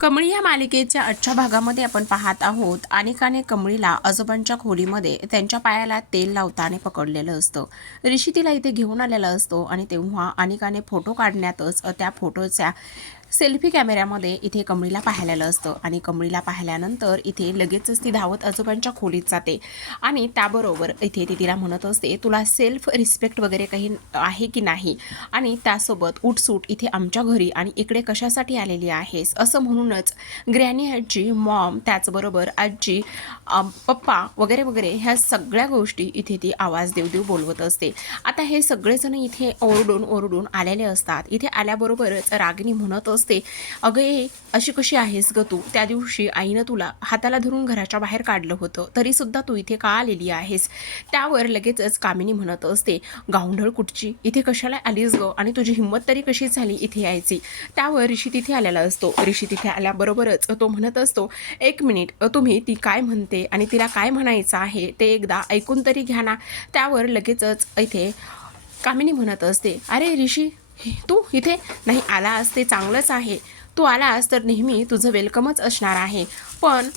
कमळी या मालिकेच्या आजच्या भागामध्ये आपण पाहत आहोत. अनेकाने कमळीला आजोबांच्या खोलीमध्ये त्यांच्या पायाला तेल लावताना पकडलेलं असतं. ऋषी तिला इथे घेऊन आलेला असतो आणि तेव्हा अनेकाने फोटो काढण्यातच त्या फोटोच्या सेल्फी कॅमेऱ्यामध्ये इथे कमळीला पाहिलेलं असतं आणि कमळीला पाहिल्यानंतर इथे लगेचच ती धावत आजोबांच्या खोलीत जाते. आणि त्याबरोबर इथे ती तिला म्हणत असते तुला सेल्फ रिस्पेक्ट वगैरे काही आहे की नाही? आणि त्यासोबत उठसूट इथे आमच्या घरी आणि इकडे कशासाठी आलेली आहेस? असं म्हणूनच ग्रॅनी आजी मॉम त्याचबरोबर आजी पप्पा वगैरे वगैरे ह्या सगळ्या गोष्टी इथे ती आवाज देव देव बोलवत असते. आता हे सगळेजण इथे ओरडून ओरडून आलेले असतात. इथे आल्याबरोबरच रागिनी म्हणत असते अगं ए अशी कशी आहेस ग तू? त्या दिवशी आईनं तुला हाताला धरून घराच्या बाहेर काढलं होतं. तरी सुद्धा तू इथे का आलेली आहेस? त्यावर लगेचच कामिनी म्हणत असते गावंढळ कुठची? इथे कशाला आलीस ग? आणि तुझी हिंमत तरी कशी झाली इथे यायची? त्यावर ऋषी तिथे आलेला असतो. ऋषी तिथे आल्याबरोबरच तो म्हणत असतो एक मिनिट तुम्ही ती काय म्हणते आणि तिला काय म्हणायचं आहे ते एकदा ऐकून तरी घ्या ना. त्यावर लगेचच इथे कामिनी म्हणत असते अरे ऋषी तू इथे? नाही आलास ते चांगलंच आहे. तू आलास तर नेहमी तुझं वेलकमच असणार आहे. पण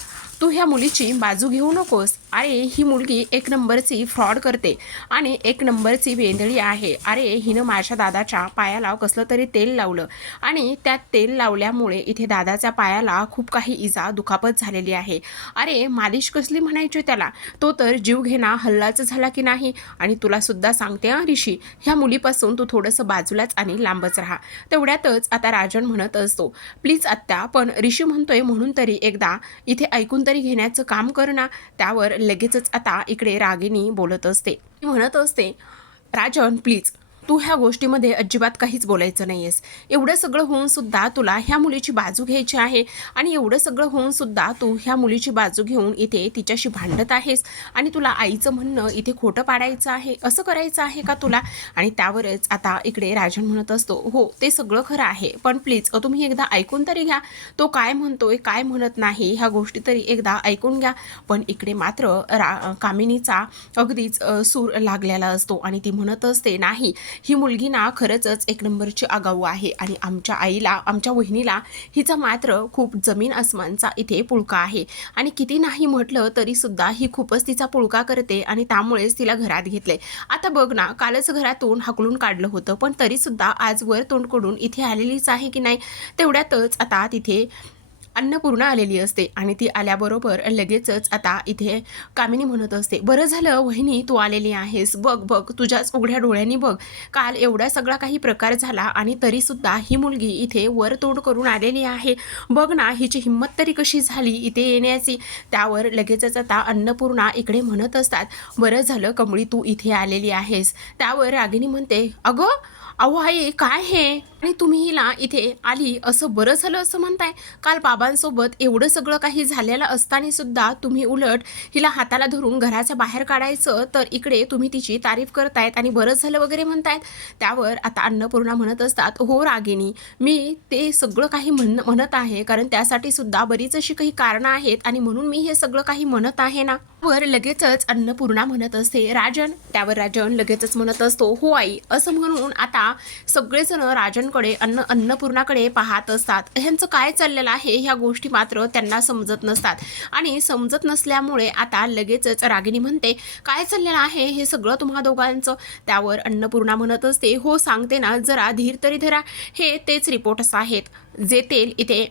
तू ह्या मुलीची बाजू घेऊ नकोस. अरे ही मुलगी एक नंबरची फ्रॉड करते आणि एक नंबरची वेंधळी आहे. अरे हिनं माझ्या दादाच्या पायाला कसलं तरी तेल लावलं आणि त्या तेल लावल्यामुळे इथे दादाच्या पायाला खूप काही इजा दुखापत झालेली आहे. अरे मालिश कसली म्हणायची त्याला? तो तर जीव घेणा हल्लाच झाला की नाही? आणि तुलासुद्धा सांगते हा ऋषी ह्या मुलीपासून तू थोडंसं बाजूलाच आणि लांबच राहा. तेवढ्यातच आता राजन म्हणत असतो प्लीज आत्या पण ऋषी म्हणतोय म्हणून तरी एकदा इथे ऐकून तरी घेण्याचं काम कर ना त्यावर लगेचच आता इकडे रागिनी बोलत असते. ती म्हणत असते राजन प्लीज तू ह्या गोष्टीमध्ये अजिबात काहीच बोलायचं नाही आहेस एवढं सगळं होऊन सुद्धा तुला ह्या मुलीची बाजू घ्यायची आहे आणि एवढं सगळं होऊन सुद्धा तू ह्या मुलीची बाजू घेऊन इथे तिच्याशी भांडत आहेस आणि तुला आईचं म्हणणं इथे खोटं पाडायचं आहे. असं करायचं आहे का तुला? आणि त्यावरच आता इकडे राजन म्हणत असतो हो ते सगळं खरं आहे पण प्लीज तुम्ही एकदा ऐकून तरी घ्या. तो काय म्हणतोय काय म्हणत नाही ह्या गोष्टी तरी एकदा ऐकून घ्या. पण इकडे मात्र रा कामिनीचा अगदीच सूर लागलेला असतो आणि ती म्हणत असते नाही ही मुलगी ना खरंच एक नंबरची आगाऊ आहे. आणि आमच्या आईला आमच्या वहिनीला हिचा मात्र खूप जमीन आसमानचा इथे पुळका आहे. आणि किती नाही म्हटलं तरीसुद्धा ही खूपच तिचा पुळका करते आणि त्यामुळेच तिला घरात घेतले आता बघ ना कालच घरातून हाकलून काढलं होतं पण तरीसुद्धा आज वर तोंडकडून इथे आलेलीच आहे की नाही तेवढ्यातच आता तिथे अन्नपूर्णा आलेली असते आणि ती आल्याबरोबर लगेचच आता इथे कामिनी म्हणत असते बरं झालं वहिनी तू आलेली आहेस. बघ बघ तुझ्याच उघड्या डोळ्यांनी बघ. काल एवढा सगळा काही प्रकार झाला आणि तरीसुद्धा ही मुलगी इथे वर तोंड करून आलेली आहे. बघ ना हिची हिंमत तरी कशी झाली इथे येण्याची? त्यावर लगेचच आता अन्नपूर्णा इकडे म्हणत असतात बरं झालं कमळी तू इथे आलेली आहेस. त्यावर रागिनी म्हणते अगं अहो आई काय हे? आणि तुम्ही हिला इथे आली असं बरं झालं असं म्हणताय? काल बाबा बाबांसोबत एवढं सगळं काही झालेलं असताना सुद्धा तुम्ही उलट हिला हाताला धरून घराच्या बाहेर काढायचं तर इकडे तुम्ही तिची तारीफ करतायत आणि बरं झालं वगैरे म्हणतायत. त्यावर आता अन्नपूर्णा म्हणत असतात हो रागिनी मी ते सगळं काही म्हण म्हणत आहे कारण त्यासाठी सुद्धा बरीच अशी काही कारणं आहेत आणि म्हणून मी हे सगळं काही म्हणत आहे ना. वर लगेचच अन्नपूर्णा म्हणत असते राजन त्यावर राजन लगेचच म्हणत असतो हो आई असं म्हणून आता सगळेजण राजनकडे अन्न अन्नपूर्णाकडे पाहत असतात. ह्यांचं काय चाललेलं आहे? ह्या गोष्टी मात्र त्यांना समजत नसतात. आणि समजत नसल्यामुळे आता लगेचच रागिनी म्हणते काय चाललेलं आहे? हे सगळं तुम्हा दोघांचं. त्यावर अन्नपूर्णा म्हणत असते हो सांगते ना जरा धीर तरी धरा. हे तेच रिपोर्ट्स आहेत. जे तेल इथे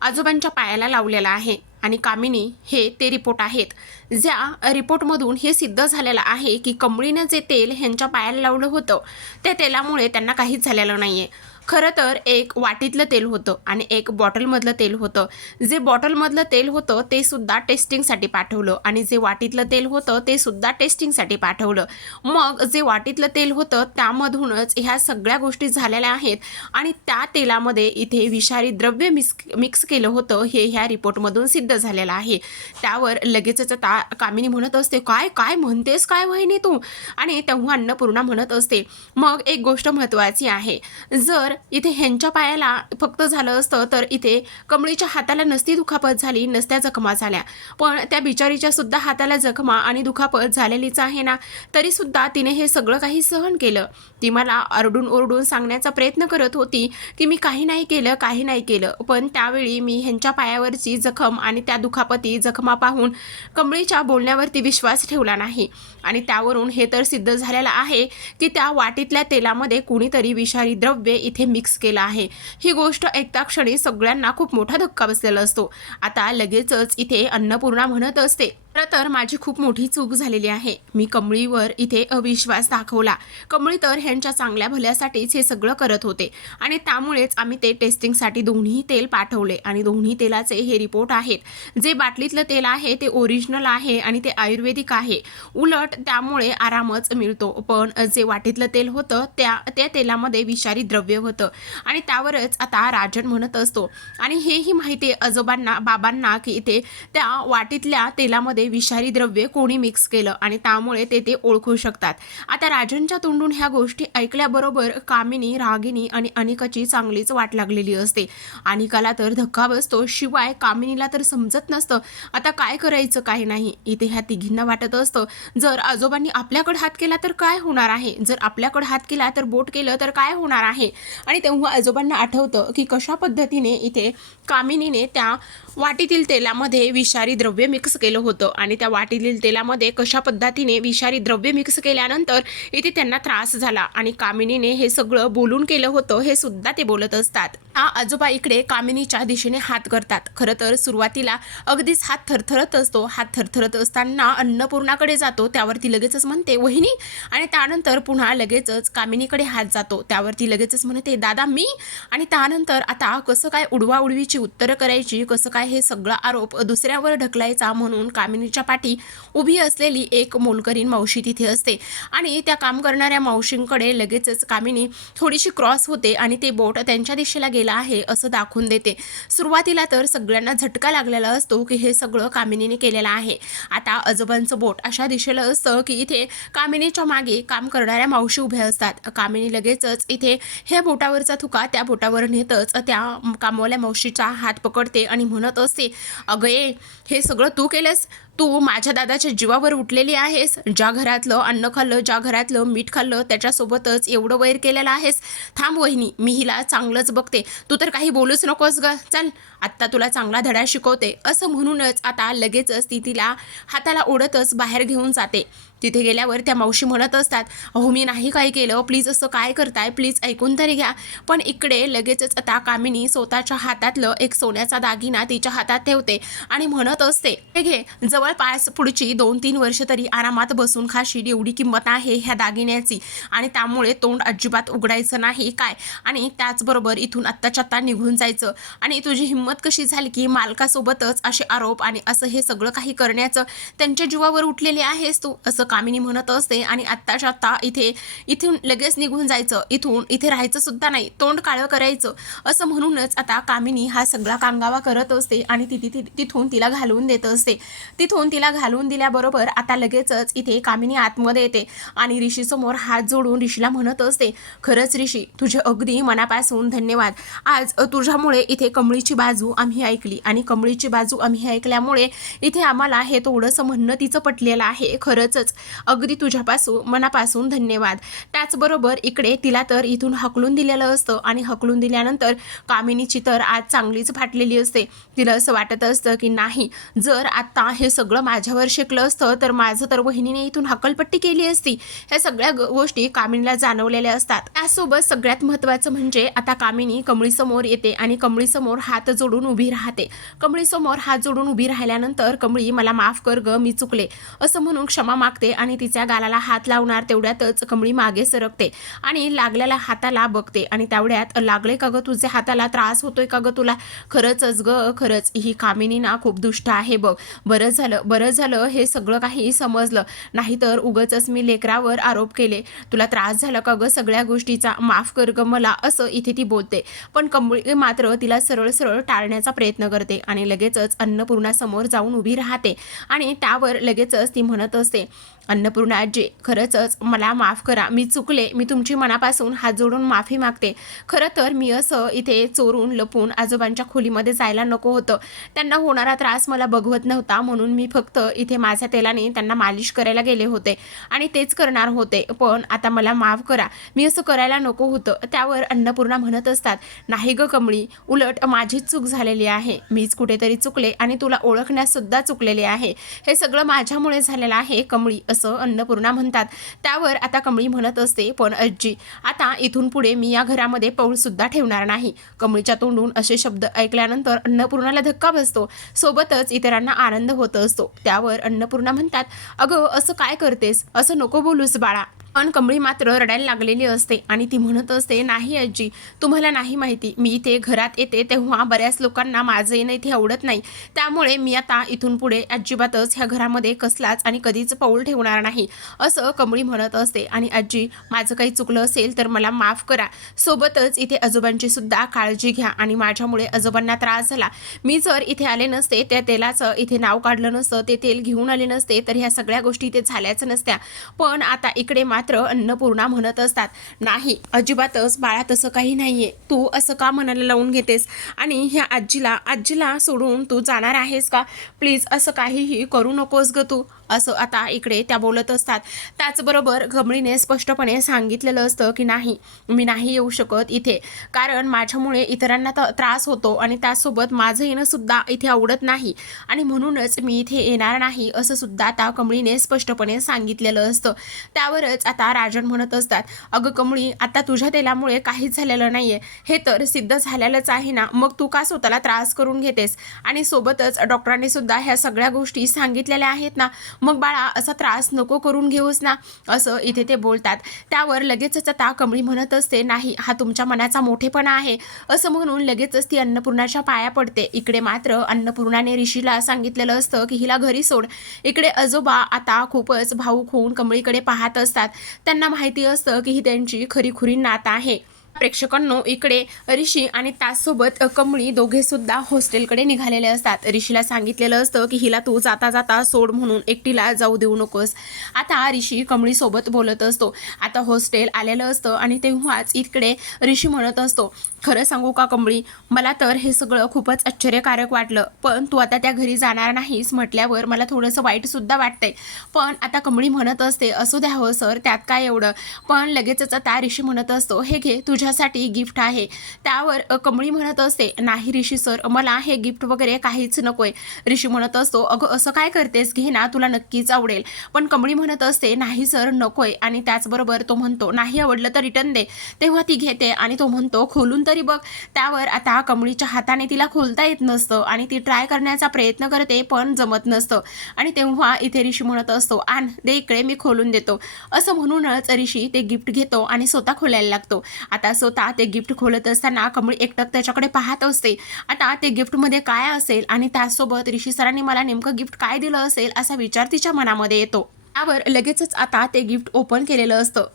आजोबांच्या पायाला लावलेलं आहे आणि कामिनी हे ते रिपोर्ट आहेत. ज्या रिपोर्टमधून हे सिद्ध झालेलं आहे की कमळीनं जे तेल ह्यांच्या पायाला लावलं होतं त्या तेलामुळे त्यांना काहीच झालेलं नाही आहे खरं तर एक वाटीतलं तेल होतं आणि एक बॉटलमधलं तेल होतं. जे बॉटलमधलं तेल होतं ते सुद्धा टेस्टिंगसाठी पाठवलं आणि जे वाटीतलं तेल होतं ते सुद्धा टेस्टिंगसाठी पाठवलं. मग जे वाटीतलं तेल होतं त्यामधूनच ह्या सगळ्या गोष्टी झालेल्या आहेत आणि त्या तेलामध्ये इथे विषारी द्रव्य मिक्स मिक्स केलं होतं हे ह्या रिपोर्टमधून सिद्ध झालेलं आहे. त्यावर लगेचच ता कामिनी म्हणत असते काय काय म्हणतेस काय वहिनी तू? आणि तेव्हा अन्नपूर्णा म्हणत असते मग एक गोष्ट महत्त्वाची आहे. जर इथे ह्यांच्या पायाला फक्त झालं असतं तर इथे कमळीच्या हाताला नसती दुखापत झाली नसत्या जखमा झाल्या. पण त्या बिचारीच्या सुद्धा हाताला जखमा आणि दुखापत झालेलीच आहे ना तरी सुद्धा तिने हे सगळं काही सहन केलं. ती मला आरडून ओरडून सांगण्याचा प्रयत्न करत होती की मी काही नाही केलं काही नाही केलं. पण त्यावेळी मी ह्यांच्या पायावरची जखम आणि त्या दुखापती जखमा पाहून कमळीच्या बोलण्यावरती विश्वास ठेवला नाही. आणि त्यावरून हे तर सिद्ध झालेलं आहे की त्या वाटीतल्या तेलामध्ये कुणीतरी विषारी द्रव्य इथे मिक्स केलं आहे. ही गोष्ट ऐकता क्षणी सगळ्यांना खूप मोठा धक्का बसलेला असतो. आता लगेचच इथे अन्नपूर्णा म्हणत असते खरं तर माझी खूप मोठी चूक झालेली आहे. मी कमळीवर इथे अविश्वास दाखवला. कमळी तर ह्यांच्या चांगल्या भल्यासाठीच हे सगळं करत होते आणि त्यामुळेच आम्ही ते टेस्टिंगसाठी दोन्ही तेल पाठवले आणि दोन्ही तेलाचे हे रिपोर्ट आहेत. जे बाटलीतलं तेल आहे ते ओरिजिनल आहे आणि ते आयुर्वेदिक आहे. उलट त्यामुळे आरामच मिळतो. पण जे वाटीतलं तेल होतं त्या त्या तेलामध्ये विषारी द्रव्य होतं आणि त्यावरच आता राजन म्हणत असतो. आणि हेही माहिती आजोबांना बाबांना की इथे त्या वाटीतल्या तेलामध्ये विषारी द्रव्य कोणी मिक्स केलं आणि त्यामुळे ते ते ओळखू शकतात. आता राजनच्या तोंडून ह्या गोष्टी ऐकल्याबरोबर कामिनी रागिनी आणि अनिकाची चांगलीच वाट लागलेली असते. अनिकाला तर धक्का बसतो शिवाय कामिनीला तर समजत नसतं. आता काय करायचं काय नाही? इथे ह्या तिघींना वाटत असतं जर आजोबांनी आपल्याकडे हात केला तर काय होणार आहे? जर आपल्याकडे हात केला तर बोट केलं तर काय होणार आहे? आणि तेव्हा आजोबांना आठवतं की कशा पद्धतीने इथे कामिनीने त्या वाटीतील तेलामध्ये विषारी द्रव्य मिक्स केलं होतं. आणि त्या वाटीतील तेलामध्ये कशा पद्धतीने विषारी द्रव्य मिक्स केल्यानंतर इथे त्यांना त्रास झाला. आणि कामिनीने हे सगळं बोलून केलं होतं हे सुद्धा ते बोलत असतात. हा आजोबा इकडे कामिनीच्या दिशेने हात करतात. खरं तर सुरुवातीला अगदीच हात थरथरत असतो. हात थरथरत असताना अन्नपूर्णाकडे जातो. त्यावरती लगेचच म्हणते वहिनी. आणि त्यानंतर पुन्हा लगेचच कामिनीकडे हात जातो. त्यावरती लगेचच म्हणते दादा मी. आणि त्यानंतर आता कसं काय उडवा उडवीची उत्तरं करायची कसं काय हे सगळं आरोप दुसऱ्यावर ढकलायचा म्हणून कामिनीच्या पाठी उभी असलेली एक मोलकरीण मावशी तिथे असते. आणि त्या काम करणाऱ्या मावशींकडे लगेचच कामिनी थोडीशी क्रॉस होते आणि ते बोट त्यांच्या दिशेला गेले. आहे असं दाखवून देते. सुरुवातीला तर सगळ्यांना झटका लागलेला असतो की हे सगळं कामिनीने केलेलं आहे. आता आजोबांचं बोट अशा दिशेला असतं की इथे कामिनीच्या मागे काम करणाऱ्या मावशी उभ्या असतात. कामिनी लगेचच इथे ह्या बोटावरचा थुका त्या बोटावर नेतच त्या कामवाल्या मावशीचा हात पकडते आणि म्हणत असते अगं ये हे सगळं तू केलंस? तू माझ्या दादाच्या जीवावर उठलेली आहेस. ज्या घरातलं अन्न खाल्लं ज्या घरातलं मीठ खाल्लं त्याच्यासोबतच एवढं वैर केलेलं आहेस. थांब वहिनी मी हिला चांगलंच बघते. तू तर काही बोलूच नकोस ग. चल आत्ता तुला चांगला धडा शिकवते असं म्हणूनच आता लगेचच ती तिला हाताला ओढतच बाहेर घेऊन जाते. तिथे गेल्यावर त्या मावशी म्हणत असतात अहो मी नाही काय केलं प्लीज असं काय करताय प्लीज ऐकून तरी घ्या. पण इकडे लगेचच आता कामिनी स्वतःच्या हातातलं एक सोन्याचा दागिना तिच्या हातात ठेवते आणि म्हणत असते हे घे जवळपास पुढची दोन तीन वर्ष तरी आरामात बसून खाशील एवढी किंमत आहे ह्या दागिन्याची. आणि त्यामुळे तोंड अजिबात उघडायचं नाही काय? आणि त्याचबरोबर इथून आत्ताच्या आत्ता निघून जायचं. आणि तुझी हिंमत कशी झाली की मालकासोबतच असे आरोप आणि असं हे सगळं काही करण्याचं त्यांच्या जीवावर उठलेले आहेस तू? असं कामिनी म्हणत असते आणि आत्ताच्या आत्ता इथे इथून लगेच निघून जायचं. इथून इथे राहायचं सुद्धा नाही. तोंड काळं करायचं. असं म्हणूनच आता कामिनी हा सगळा कांगावा करत असते आणि ती तिथून तिला घालवून देत असते. तिथून तिला घालवून दिल्याबरोबर आता लगेचच इथे कामिनी आतमध्ये येते आणि ऋषीसमोर हात जोडून ऋषीला म्हणत असते खरंच ऋषी तुझे अगदी मनापासून धन्यवाद. आज तुझ्यामुळे इथे कमळीची बाज बाजू आम्ही ऐकली आणि कमळीची बाजू आम्ही ऐकल्यामुळे इथे आम्हाला हे थोडंसं म्हणणं तिचं पटलेलं आहे. खरंच अगदी तुझ्यापासून मनापासून धन्यवाद. त्याचबरोबर इकडे तिला तर इथून हकलून दिलेलं असतं आणि हकलून दिल्यानंतर कामिनीची तर आज चांगलीच फाटलेली असते. तिला असं वाटत असतं की नाही जर आत्ता हे सगळं माझ्यावर शिकलं असतं तर माझं तर वहिनीने इथून हकलपट्टी केली असती. ह्या सगळ्या गोष्टी कामिनीला जाणवलेल्या असतात. त्यासोबत सगळ्यात महत्त्वाचं म्हणजे आता कामिनी कमळीसमोर येते आणि कमळीसमोर हात जो जोडून उभी राहते. कमळीसमोर हात जोडून उभी राहिल्यानंतर कमळी मला माफ कर ग मी चुकले. असं म्हणून क्षमा मागते आणि तिच्या गालाला हात लावणार तेवढ्यातच कमळी मागे सरकते आणि लागलेल्या हाताला बघते आणि तेवढ्यात लागले का ग तुझ्या हाताला? त्रास होतोय का ग तुला? खरंच ग खरंच. ही कामिनी ना खूप दुष्ट आहे बघ. बरं झालं बरं झालं. हे सगळं काही समजलं. नाहीतर उगच मी लेकरावर आरोप केले. तुला त्रास झाला का ग सगळ्या गोष्टीचा? माफ कर ग मला असं इथे ती बोलते. पण कमळी मात्र तिला सरळ सरळ टाळण्याचा प्रयत्न करते आणि लगेचच अन्नपूर्णासमोर जाऊन उभी राहते आणि त्यावर लगेचच ती म्हणत असते अन्नपूर्णा आजी खरंच मला माफ करा. मी चुकले. मी तुमची मनापासून हात जोडून माफी मागते. खरं तर मी असं इथे चोरून लपून आजोबांच्या खोलीमध्ये जायला नको होतं. त्यांना होणारा त्रास मला बघवत नव्हता म्हणून मी फक्त इथे माझ्या तेलाने त्यांना मालिश करायला गेले होते. आणि तेच करणार होते. पण आता मला माफ करा. मी असं करायला नको होतं. त्यावर अन्नपूर्णा म्हणत असतात नाही ग कमळी. उलट माझीच चूक झालेली आहे. मीच कुठेतरी चुकले आणि तुला ओळखण्यास सुद्धा चुकलेले आहे. हे सगळं माझ्यामुळे झालेलं आहे कमळी. असं अन्नपूर्णा म्हणतात. त्यावर आता कमळी म्हणत असते पण आजी आता इथून पुढे मी या घरामध्ये पौळसुद्धा ठेवणार नाही. कमळीच्या तोंडून असे शब्द ऐकल्यानंतर अन्नपूर्णाला धक्का बसतो. सोबतच इतरांना आनंद होत असतो. त्यावर अन्नपूर्णा म्हणतात अगं असं काय करतेस? असं नको बोलूस बाळा. पण कमळी मात्र रडायला लागलेली असते आणि ती म्हणत असते नाही आजी तुम्हाला नाही माहिती. मी इथे घरात येते तेव्हा बऱ्याच लोकांना माझं येणं इथे आवडत नाही. त्यामुळे मी आता इथून पुढे अजिबातच ह्या घरामध्ये कसलाच आणि कधीच पाऊल ठेवणार नाही असं कमळी म्हणत असते. आणि आजी माझं काही चुकलं असेल तर मला माफ करा. सोबतच इथे आजोबांची सुद्धा काळजी घ्या आणि माझ्यामुळे आजोबांना त्रास झाला. मी जर इथे आले नसते त्या तेलाचं इथे नाव काढलं नसतं ते तेल घेऊन आले नसते तर ह्या सगळ्या गोष्टी इथे झाल्याच नसत्या. पण आता इकडे मात्र मात्र अन्नपूर्णा म्हणत असतात नाही अजिबातच बाळा तसं काही नाहीये. तू असं का मनाला लावून घेतेस? आणि ह्या आजीला आजीला सोडून तू जाणार आहेस का? प्लीज असं काहीही करू नकोस ग तू. असं आता इकडे त्या बोलत असतात. त्याचबरोबर घमळीने स्पष्टपणे सांगितलेलं असतं की नाही मी नाही येऊ शकत इथे. कारण माझ्यामुळे इतरांना त्रास होतो आणि त्यासोबत माझं येणं सुद्धा इथे आवडत नाही. आणि म्हणूनच मी इथे येणार नाही असं सुद्धा आता कमळीने स्पष्टपणे सांगितलेलं असतं. त्यावरच आता राजन म्हणत असतात अगं कमळी आता तुझ्या तेलामुळे काहीच झालेलं नाहीये. हे तर सिद्ध झालेलंच आहे ना. मग तू का स्वतःला त्रास करून घेतेस? आणि सोबतच डॉक्टरांनी सुद्धा ह्या सगळ्या गोष्टी सांगितलेल्या आहेत ना. मग बाळा असा त्रास नको करून घेऊस ना असं इथे ते बोलतात. त्यावर लगेचच आता कमळी म्हणत असते नाही हा तुमच्या मनाचा मोठेपणा आहे. असं म्हणून लगेचच ती अन्नपूर्णाच्या पाया पडते. इकडे मात्र अन्नपूर्णाने ऋषीला सांगितलेलं असतं की हिला घरी सोड. इकडे आजोबा आता खूपच भाऊक होऊन कमळीकडे पाहत असतात. त्यांना माहिती असतं की ही त्यांची खरीखुरी नात आहे. प्रेक्षकांनो इकडे ऋषी आणि त्याचसोबत कमळी दोघे सुद्धा हॉस्टेलकडे निघालेले असतात. ऋषीला सांगितलेलं असतं की हिला तू जाता जाता सोड म्हणून एकटीला जाऊ देऊ नकोस. आता ऋषी कमळीसोबत बोलत असतो. आता हॉस्टेल आलेलं असतं आणि तेव्हाच इकडे ऋषी म्हणत असतो खरं सांगू का कमळी? मला तर हे सगळं खूपच आश्चर्यकारक वाटलं. पण तू आता त्या घरी जाणार नाहीस म्हटल्यावर मला थोडंसं वाईटसुद्धा वाटतंय. पण आता कमळी म्हणत असते असू द्या हो सर त्यात काय एवढं? पण लगेचच आता ऋषी म्हणत असतो हे घे तुझ्या तुझ्यासाठी गिफ्ट आहे. त्यावर कमळी म्हणत असते नाही ऋषी सर मला हे गिफ्ट वगैरे काहीच नकोय. ऋषी म्हणत असतो अगं असं काय करतेस? घे ना तुला नक्कीच आवडेल. पण कमळी म्हणत असते नाही सर नकोय. आणि त्याचबरोबर तो म्हणतो नाही आवडलं तर रिटर्न दे. तेव्हा ती घेते आणि तो म्हणतो खोलून तरी बघ. त्यावर आता कमळीच्या हाताने तिला खोलता येत नसतं आणि ती ट्राय करण्याचा प्रयत्न करते पण जमत नसतं. आणि तेव्हा इथे ऋषी म्हणत असतो आण दे इकडे मी खोलून देतो. असं म्हणूनच ऋषी ते गिफ्ट घेतो आणि स्वतः खोलायला लागतो. आता स्वतः ते गिफ्ट खोलत असताना कमळी एकटक त्याच्याकडे पाहत असते. आता ते गिफ्टमध्ये काय असेल आणि त्यासोबत ऋषी सरांनी मला नेमकं गिफ्ट काय दिलं असेल असा विचार तिच्या मनामध्ये येतो. त्यावर लगेचच आता ते गिफ्ट ओपन केलेलं असतं.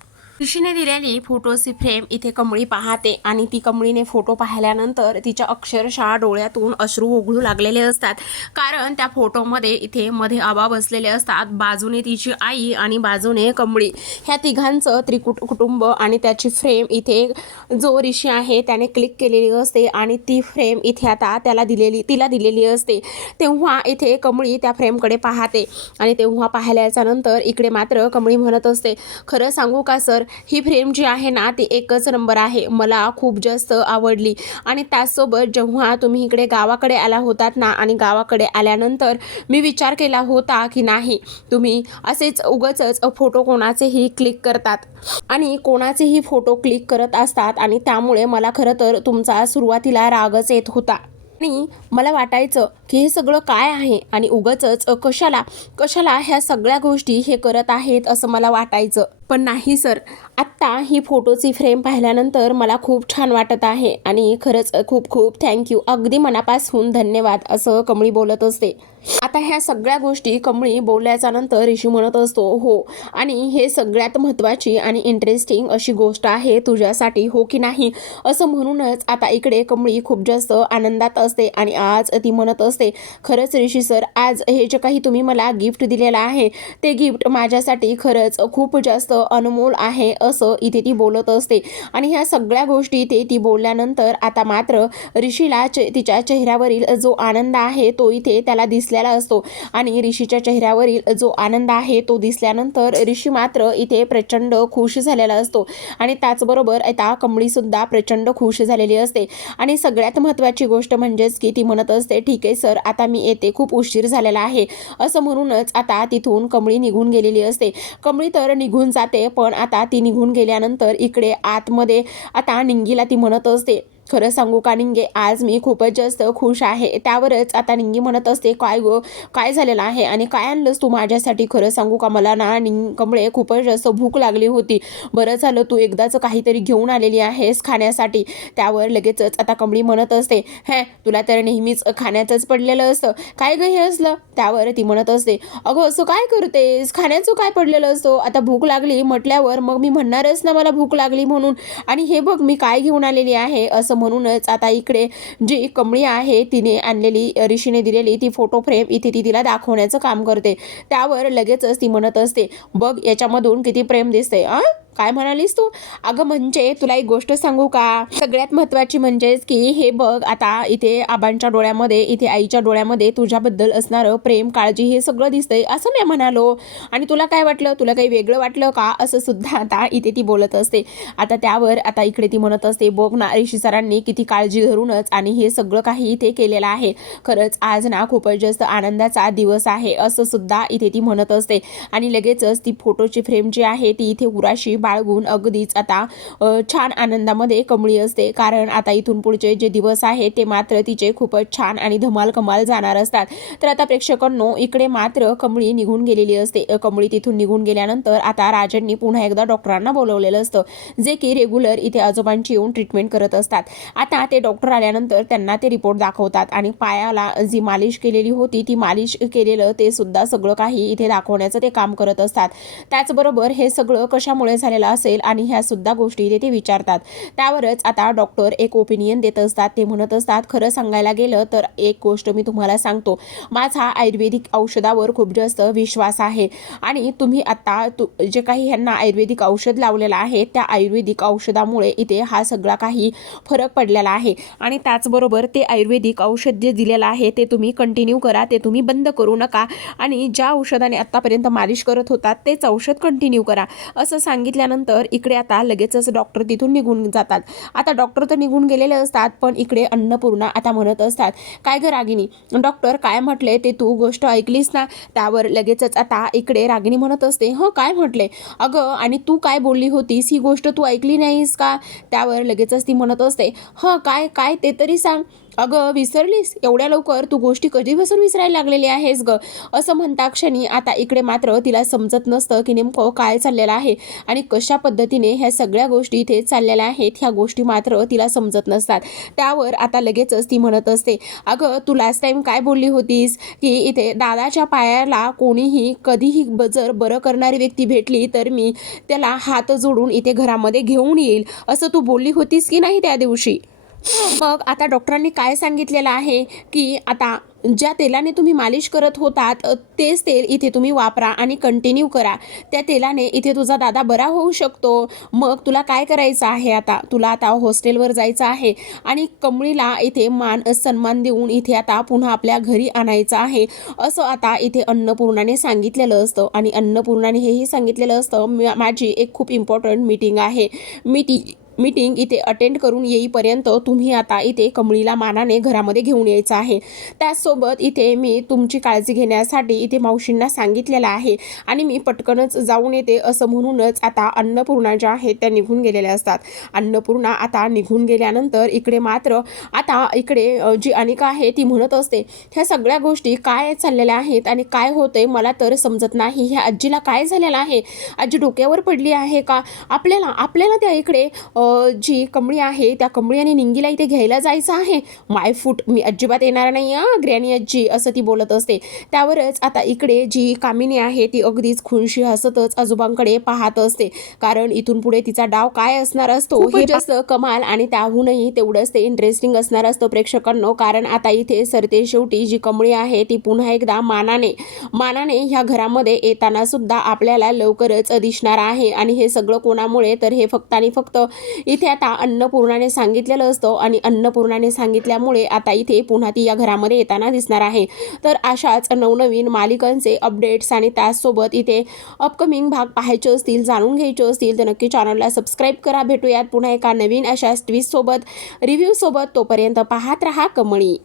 ऋषीने दिलेली फोटोची फ्रेम इथे कमळी पाहते आणि ती कमळीने फोटो पाहिल्यानंतर तिच्या अक्षरशः डोळ्यातून अश्रू ओघळू लागलेले असतात. कारण त्या फोटोमध्ये इथे मध्ये आबा बसलेले असतात. बाजूने तिची आई आणि बाजूने कमळी. ह्या तिघांचं त्रिकुट कुटुंब आणि त्याची फ्रेम इथे जो ऋषी आहे त्याने क्लिक केलेली असते आणि ती फ्रेम इथे आता त्याला दिलेली तिला दिलेली असते. तेव्हा इथे कमळी त्या फ्रेमकडे पाहते आणि तेव्हा पाहिल्याच्या नंतर इकडे मात्र कमळी म्हणत असते खरं सांगू का सर? ही फ्रेम जी आहे ना ती एकच नंबर आहे. मला खूप जास्त आवडली. आणि त्याचसोबत जेव्हा तुम्ही इकडे गावाकडे आला होतात ना आणि गावाकडे आल्यानंतर मी विचार केला होता की नाही तुम्ही असेच उगचच फोटो कोणाचेही क्लिक करतात. आणि कोणाचेही फोटो क्लिक करत असतात आणि त्यामुळे मला खरं तर तुमचा सुरुवातीला रागच येत होता. आणि मला वाटायचं की हे सगळं काय आहे आणि उगचच कशाला कशाला ह्या सगळ्या गोष्टी हे करत आहेत असं मला वाटायचं. पण नाही सर. आत्ता ही फोटोची फ्रेम पाहिल्यानंतर मला खूप छान वाटत आहे आणि खरंच खूप खूप थँक्यू अगदी मनापासून धन्यवाद असं कमळी बोलत असते. आता ह्या सगळ्या गोष्टी कमळी बोलल्याच्या नंतर ऋषी म्हणत असतो हो. आणि हे सगळ्यात महत्त्वाची आणि इंटरेस्टिंग अशी गोष्ट आहे तुझ्यासाठी हो की नाही? असं म्हणूनच आता इकडे कमळी खूप जास्त आनंदात असते आणि आज ती म्हणत असते खरंच ऋषी सर आज हे जे काही तुम्ही मला गिफ्ट दिलेलं आहे ते गिफ्ट माझ्यासाठी खरंच खूप जास्त अनमोल आहे असं इथे ती बोलत असते. आणि ह्या सगळ्या गोष्टी इथे ती बोलल्यानंतर आता मात्र ऋषीला चे तिच्या चेहऱ्यावरील जो आनंद आहे तो इथे त्याला दिसलेला असतो. आणि ऋषीच्या चेहऱ्यावरील जो आनंद आहे तो दिसल्यानंतर ऋषी मात्र इथे प्रचंड खुश झालेला असतो. आणि त्याचबरोबर आता कमळीसुद्धा प्रचंड खुश झालेली असते. आणि सगळ्यात महत्त्वाची गोष्ट म्हणजेच की ती म्हणत असते ठीक आहे सर आता मी येते. खूप उशीर झालेला आहे. असं म्हणूनच आता तिथून कमळी निघून गेलेली असते. कमळी तर निघून जाते पण आता ती निघून गेल्यानंतर इकडे आतमध्ये आता निंगीला ती म्हणत असते खरं सांगू का निंगे? आज मी खूपच जास्त खुश आहे. त्यावरच आता निंगी म्हणत असते काय गो? काय झालेलं आहे? आणि काय आणलंस तू माझ्यासाठी? खरं सांगू का मला ना निंग कमळे खूपच जास्त भूक लागली होती. बरं झालं तू एकदाच काहीतरी घेऊन आलेली आहेस खाण्यासाठी. त्यावर लगेचच आता कमळी म्हणत असते हे तुला तर नेहमीच खाण्याचंच पडलेलं असतं. काय गं हे असलं? त्यावर ती म्हणत असते अगं असं काय करतेस? खाण्याचं काय पडलेलं असतो? आता भूक लागली म्हटल्यावर मग मी म्हणणारच ना मला भूक लागली म्हणून. आणि हे बघ मी काय घेऊन आलेली आहे असं म्हणूनच आता इकडे जी कमळी आहे तिने आणलेली ऋषीने दिलेली ती फोटो फ्रेम इथे ती तिला दाखवण्याचं काम करते. त्यावर लगेचच ती म्हणत असते बघ याच्यामधून किती प्रेम दिसते आ काय म्हणालीस तू? अगं म्हणजे तुला एक गोष्ट सांगू का? सगळ्यात महत्त्वाची म्हणजेच की हे बघ आता इथे आबांच्या डोळ्यामध्ये इथे आईच्या डोळ्यामध्ये तुझ्याबद्दल असणारं प्रेम काळजी हे सगळं दिसतंय असं मी म्हणालो. आणि तुला काय वाटलं? तुला काही वेगळं वाटलं का? असं सुद्धा आता इथे ती बोलत असते. आता त्यावर आता इकडे ती म्हणत असते बघ ना ऋषी सरांनी किती काळजी धरूनच आणि हे सगळं काही इथे केलेलं आहे. खरंच आज ना खूपच जास्त आनंदाचा दिवस आहे असं सुद्धा इथे ती म्हणत असते. आणि लगेचच ती फोटोची फ्रेम जी आहे ती इथे उराशी बाळगून अगदीच आता छान आनंदामध्ये कमळी असते. कारण आता इथून पुढचे जे दिवस आहेत ते मात्र तिचे खूपच छान आणि धमाल कमाल जाणार असतात. तर आता प्रेक्षकांनो इकडे मात्र कमळी निघून गेलेली असते. कमळी तिथून निघून गेल्यानंतर आता राजांनी पुन्हा एकदा डॉक्टरांना बोलवलेलं असतं. जे की रेग्युलर इथे आजोबांची येऊन ट्रीटमेंट करत असतात. आता ते डॉक्टर आल्यानंतर त्यांना ते रिपोर्ट दाखवतात आणि पायाला जी मालिश केलेली होती ती मालिश केलेलं ते सुद्धा सगळं काही इथे दाखवण्याचं ते काम करत असतात. त्याचबरोबर हे सगळं कशामुळे झालेला असेल आणि ह्या सुद्धा गोष्टी ते विचारतात. त्यावरच आता डॉक्टर एक ओपिनियन देत असतात. ते म्हणत असतात खरं सांगायला गेलं तर एक गोष्ट मी तुम्हाला सांगतो. माझा आयुर्वेदिक औषधावर खूप जास्त विश्वास आहे. आणि तुम्ही आता तु जे काही ह्यांना आयुर्वेदिक औषध लावलेलं आहे त्या आयुर्वेदिक औषधामुळे इथे हा सगळा काही फरक पडलेला आहे. आणि त्याचबरोबर ते आयुर्वेदिक औषध जे दिलेलं आहे ते तुम्ही कंटिन्यू करा. ते तुम्ही बंद करू नका. आणि ज्या औषधाने आत्तापर्यंत मालिश करत होतात तेच औषध कंटिन्यू करा. असं सांगितलं घेतल्यानंतर इकडे आता लगेचच डॉक्टर तिथून निघून जातात. आता डॉक्टर तर निघून गेलेले असतात पण इकडे अन्नपूर्णा आता म्हणत असतात काय ग रागिणी? डॉक्टर काय म्हटले ते तू गोष्ट ऐकलीस ना? त्यावर लगेचच आता इकडे रागिणी म्हणत असते हं काय म्हटले? अगं आणि तू काय बोलली होतीस? ही गोष्ट तू ऐकली नाहीस का? त्यावर लगेचच ती म्हणत असते हं काय काय ते तरी सांग. अगं विसरलीस? एवढ्या लवकर तू गोष्टी कधीपासून विसरायला लागलेली आहेस ग? असं म्हणता क्षणी आता इकडे मात्र तिला समजत नसतं की नेमकं काय चाललेलं आहे आणि कशा पद्धतीने ह्या सगळ्या गोष्टी इथे चाललेल्या आहेत ह्या गोष्टी मात्र तिला समजत नसतात. त्यावर आता लगेचच ती म्हणत असते अगं तू लास्ट टाइम काय बोलली होतीस? की इथे दादाच्या पायाला कोणीही कधीही जर बरं करणारी व्यक्ती भेटली तर मी त्याला हात जोडून इथे घरामध्ये घेऊन येईल. असं तू बोलली होतीस की नाही त्या दिवशी? मग आता डॉक्टरांनी काय सांगितलेलं आहे की आता ज्या तेलाने तुम्ही मालिश करत होतात तेच तेल इथे तुम्ही वापरा आणि कंटिन्यू करा. त्या तेलाने इथे तुझा दादा बरा होऊ शकतो. मग तुला काय करायचं आहे आता? तुला आता हॉस्टेलवर जायचं आहे आणि कमळीला इथे मान सन्मान देऊन इथे आता पुन्हा आपल्या घरी आणायचं आहे. असं आता इथे अन्नपूर्णाने सांगितलेलं असतं आणि अन्नपूर्णाने हेही सांगितलेलं असतं माझी एक खूप इम्पॉर्टंट मीटिंग आहे. मी ती मीटिंग इथे अटेंड करून येईपर्यंत तुम्ही आता इथे कमळीला मानाने घरामध्ये घेऊन यायचं आहे. त्याचसोबत इथे मी तुमची काळजी घेण्यासाठी इथे मावशींना सांगितलेलं आहे आणि मी पटकनच जाऊन येते असं म्हणूनच आता अन्नपूर्णा ज्या आहेत त्या निघून गेलेल्या असतात. अन्नपूर्णा आता निघून गेल्यानंतर इकडे मात्र आता इकडे जी अनिका आहे ती म्हणत असते ह्या सगळ्या गोष्टी काय चाललेल्या आहेत आणि काय होतंय मला तर समजत नाही. ह्या आजीला काय झालेलं आहे? आजी डोक्यावर पडली आहे का? आपल्याला आपल्याला त्या इकडे जी कमळी आहे त्या कमळी आणि निंगीला इथे घ्यायला जायचं आहे. माय फूट मी अजिबात येणार नाही हा ग्रॅनी आजी असं ती बोलत असते. त्यावरच आता इकडे जी कामिनी आहे ती अगदीच खुनशी हसतच आजोबांकडे पाहत असते. कारण इथून पुढे तिचा डाव काय असणार असतो? हे जास्त कमाल आणि त्याहूनही तेवढंच ते इंटरेस्टिंग असणार असतं प्रेक्षकांनो. कारण आता इथे सरते शेवटी जी कमळी आहे ती पुन्हा एकदा मानाने मानाने ह्या घरामध्ये येताना सुद्धा आपल्याला लवकरच दिसणार आहे. आणि हे सगळं कोणामुळे? तर हे फक्त आणि फक्त इथे आता अन्नपूर्णाने सांगितलेलं असतं आणि अन्नपूर्णाने सांगितल्यामुळे आता इथे पुन्हा ती या घरामध्ये येताना दिसणार आहे. तर अशाच नवनवीन मालिकांचे अपडेट्स आणि त्याचसोबत इथे अपकमिंग भाग पाहायचे असतील जाणून घ्यायचे असतील तर नक्की चॅनलला सबस्क्राईब करा. भेटूयात पुन्हा एका नवीन अशा ट्विस्टसोबत रिव्ह्यूसोबत तोपर्यंत पाहत रहा कमळी.